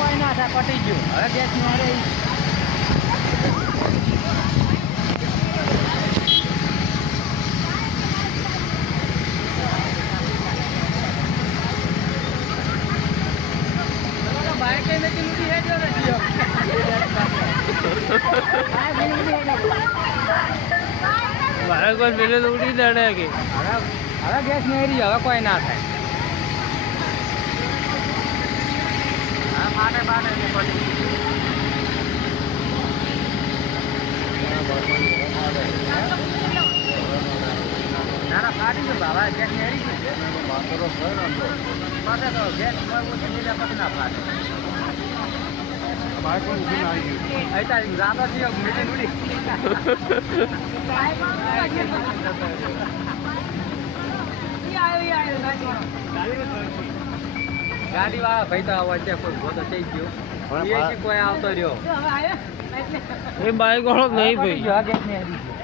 કોઈ ના થાય પટી ગયું હવે ગેસ મારે બાઈક નથી ઉડી હેડ્યો નથી મારે કોઈ પેલે તો ઉડી દડે કે હવે ગેસ નહીં હવે કોઈ ના થાય માટે માટે ના ફાટી ગયું બાબા ગેસ નહીં ફાટે તો ગેસ પછી ના ફાટે ગાડી વાળા ભાઈ તો વચ્ચે કોઈ ભોતો થઈ ગયો કોઈ આવતો રહ્યો એ બાઈક વાળો નહીં ભાઈ ગેસ નહીં